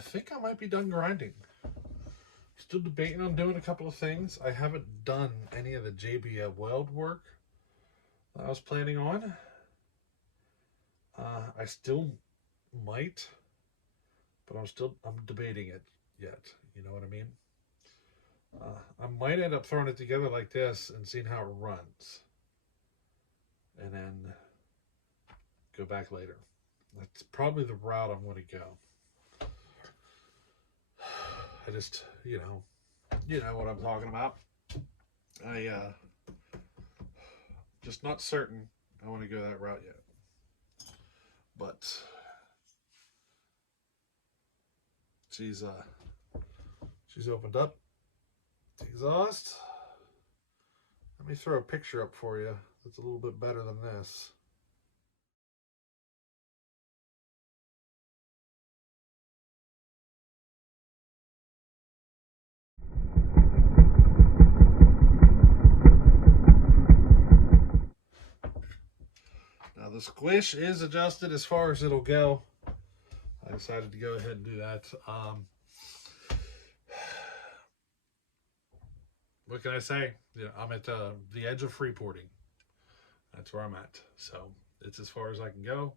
I think I might be done grinding. Still debating on doing a couple of things. I haven't done any of the JB weld work that I was planning on. I still might, but I'm debating it yet. You know what I mean? I might end up throwing it together like this and seeing how it runs, and then go back later. That's probably the route I'm going to go. I just, you know what I'm talking about. I just not certain I want to go that route yet. But she's opened up the exhaust. Let me throw a picture up for you that's a little bit better than this. Now the squish is adjusted as far as it'll go. I decided to go ahead and do that. What can I say? I'm at the edge of freeporting. That's where I'm at. So it's as far as I can go.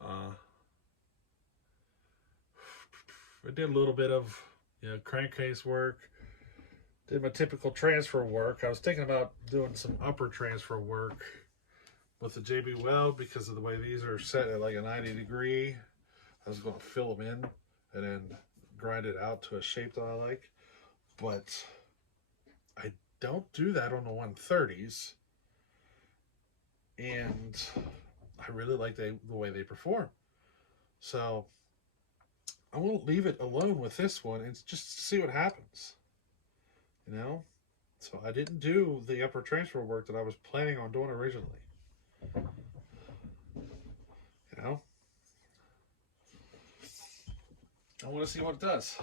I did a little bit of crankcase work. Did my typical transfer work. I was thinking about doing some upper transfer work with the JB Weld because of the way these are set at like a 90 degree. I was going to fill them in and then grind it out to a shape that I like. But I don't do that on the 130s. And I really like the way they perform. So I won't leave it alone with this one and just see what happens. So I didn't do the upper transfer work that I was planning on doing originally. I want to see what it does.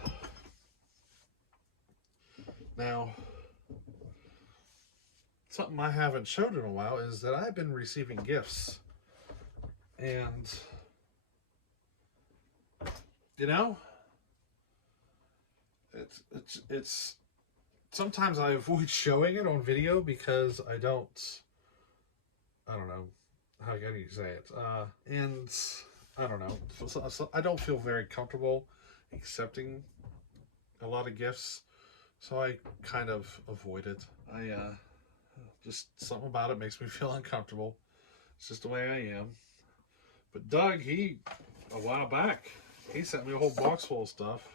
Now, something I haven't showed in a while is that I've been receiving gifts. And, it's sometimes I avoid showing it on video because I don't know, how can you say it? And I don't know. So I don't feel very comfortable accepting a lot of gifts, so I kind of avoid it. Just something about it makes me feel uncomfortable. It's just the way I am. But Doug, a while back, he sent me a whole box full of stuff.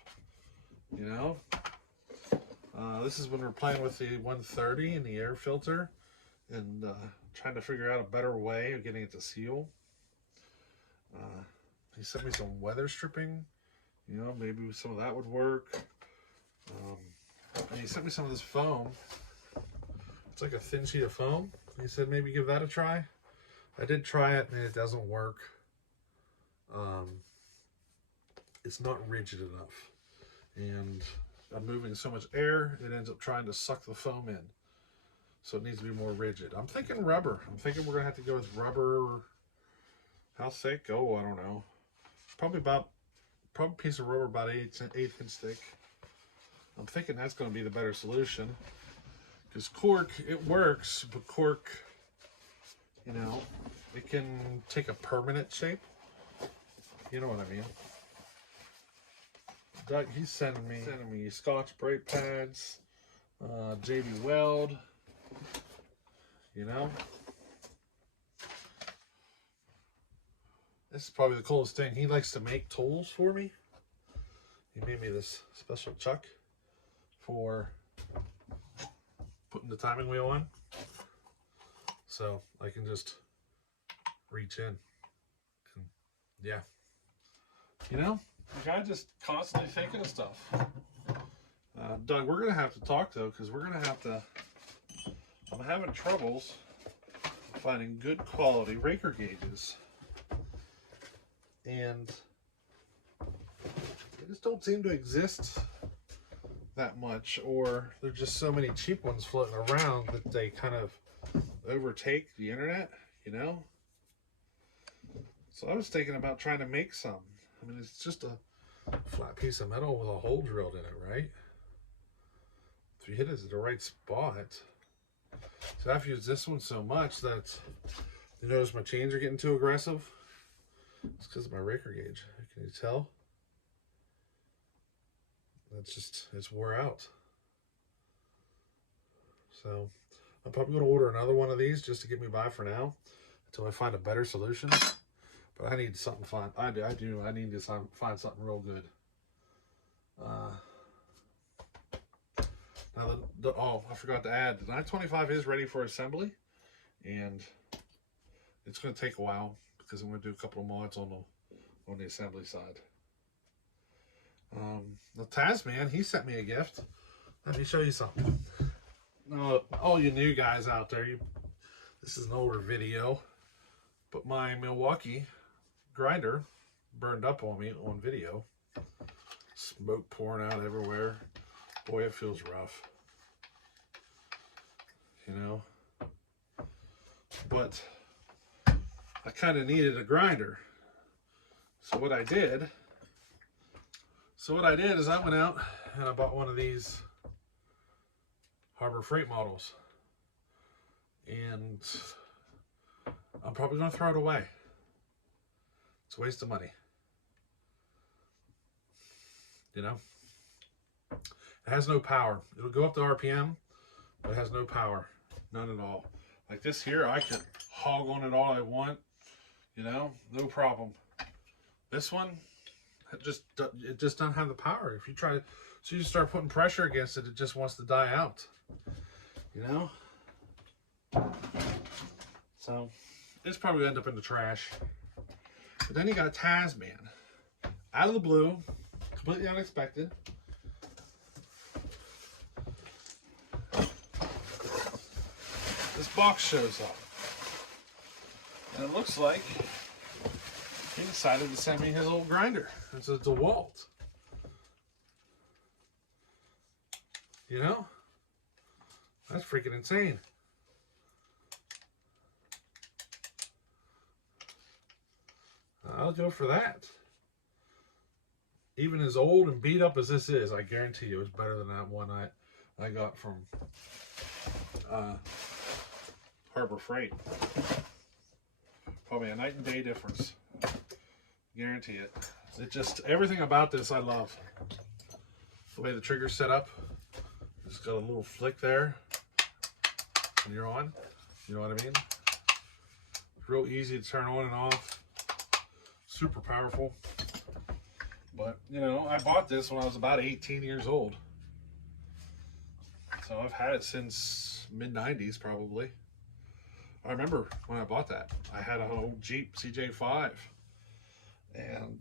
This is when we're playing with the 130 and the air filter and trying to figure out a better way of getting it to seal. He sent me some weather stripping. Maybe some of that would work. And he sent me some of this foam. It's like a thin sheet of foam. He said maybe give that a try. I did try it and it doesn't work. It's not rigid enough. And I'm moving so much air, it ends up trying to suck the foam in. So it needs to be more rigid. I'm thinking rubber. I'm thinking we're going to have to go with rubber. How thick? Oh, I don't know. Probably a piece of rubber about 1/8 inch thick. I'm thinking that's going to be the better solution. Because cork, it works, but cork, it can take a permanent shape. You know what I mean? Doug, he's sending me Scotch brake pads, JB Weld. This is probably the coolest thing. He likes to make tools for me. He made me this special chuck for putting the timing wheel on. So I can just reach in. And yeah. The guy just constantly thinking of stuff. Doug, we're going to have to talk though, because we're going to have to... I'm having troubles finding good quality raker gauges. And they just don't seem to exist that much, or there's just so many cheap ones floating around that they kind of overtake the internet, So I was thinking about trying to make some. I mean, it's just a flat piece of metal with a hole drilled in it, right? If you hit it at the right spot. So I've used this one so much that you notice my chains are getting too aggressive. It's because of my raker gauge. Can you tell? It's wore out. So I'm probably going to order another one of these just to get me by for now until I find a better solution. But I need something fun. I do. I need to find something real good. Now, oh, I forgot to add, the 925 is ready for assembly, and it's going to take a while because I'm going to do a couple of mods on the assembly side. The Tasman, he sent me a gift. Let me show you something. Now, all you new guys out there, this is an older video, but my Milwaukee grinder burned up on me on video. Smoke pouring out everywhere. Boy, it feels rough. You know? But I kind of needed a grinder. So what I did is I went out and I bought one of these Harbor Freight models. And I'm probably going to throw it away. It's a waste of money. You know? It has no power. It'll go up to RPM, but it has no power. None at all. Like this here, I can hog on it all I want. You know, no problem. This one, it just doesn't have the power. If you try to, so you start putting pressure against it, it just wants to die out. You know? So, it's probably gonna end up in the trash. But then you got Tasman. Out of the blue, completely unexpected. This box shows up. And it looks like he decided to send me his old grinder. It's a DeWalt. You know? That's freaking insane. I'll go for that. Even as old and beat up as this is, I guarantee you it's better than that one I got from Harbor Freight. Probably a night and day difference. Guarantee it. It just, everything about this I love. The way the trigger's set up. It's got a little flick there. And you're on. You know what I mean? It's real easy to turn on and off. Super powerful. But, you know, I bought this when I was about 18 years old. So I've had it since mid-90s probably. I remember when I bought that. I had an old Jeep CJ5. And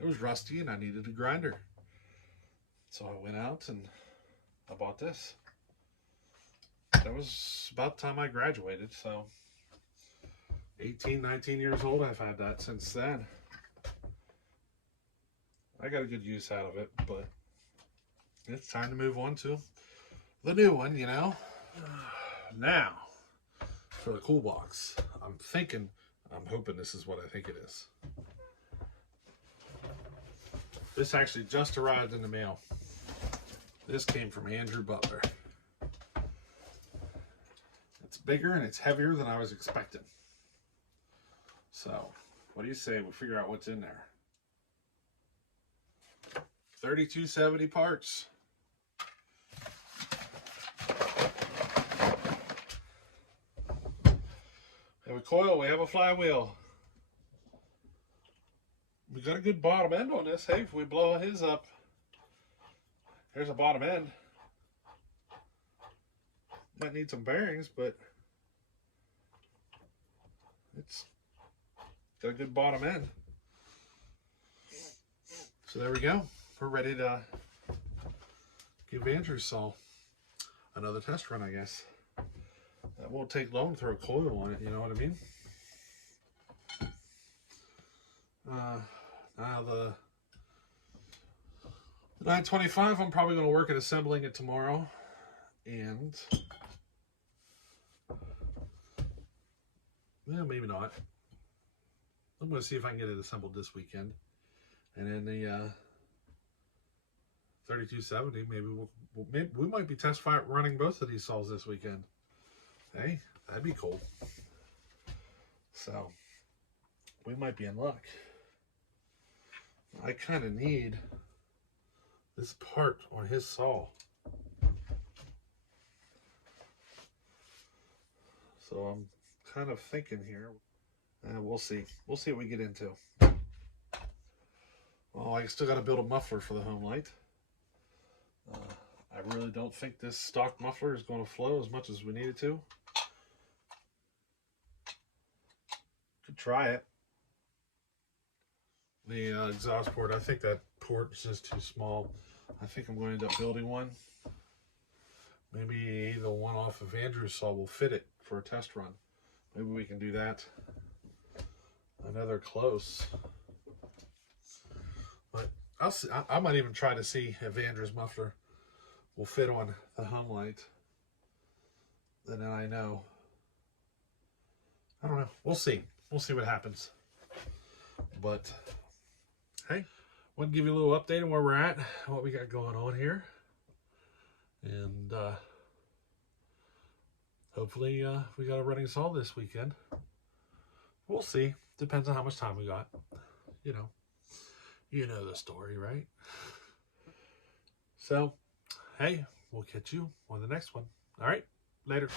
it was rusty and I needed a grinder. So I went out and I bought this. That was about the time I graduated, so 18, 19 years old, I've had that since then. I got a good use out of it, but it's time to move on to the new one, you know. Now, for the cool box, I'm hoping this is what I think it is. This actually just arrived in the mail. This came from Andrew Butler. It's bigger and it's heavier than I was expecting. So, what do you say we figure out what's in there? 3270 parts. We have a coil, we have a flywheel. We got a good bottom end on this. Hey, if we blow his up, here's a bottom end. Might need some bearings, but it's got a good bottom end. So there we go. We're ready to give Andrew Saw another test run, I guess. That won't take long to throw a coil on it, you know what I mean? Now the 925, I'm probably going to work at assembling it tomorrow. And, well, maybe not. I'm going to see if I can get it assembled this weekend. And then 3270. Maybe maybe we might be test fire running both of these saws this weekend. Hey, that'd be cool. So we might be in luck. I kind of need this part on his saw. So I'm kind of thinking here. We'll see. We'll see what we get into. Well, I still got to build a muffler for the Homelite. I really don't think this stock muffler is going to flow as much as we need it to. Could try it. The exhaust port, I think that port is just too small. I think I'm going to end up building one. Maybe the one off of Andrew's saw will fit it for a test run. Maybe we can do that. Another close. But I'll see. I might even try to see if Andrew's muffler will fit on the Homelite. Then I know. I don't know. We'll see. We'll see what happens. But hey, want to give you a little update on where we're at, what we got going on here, and hopefully we got a running saw this weekend. We'll see. Depends on how much time we got. You know the story, right? So, hey, we'll catch you on the next one. All right, later.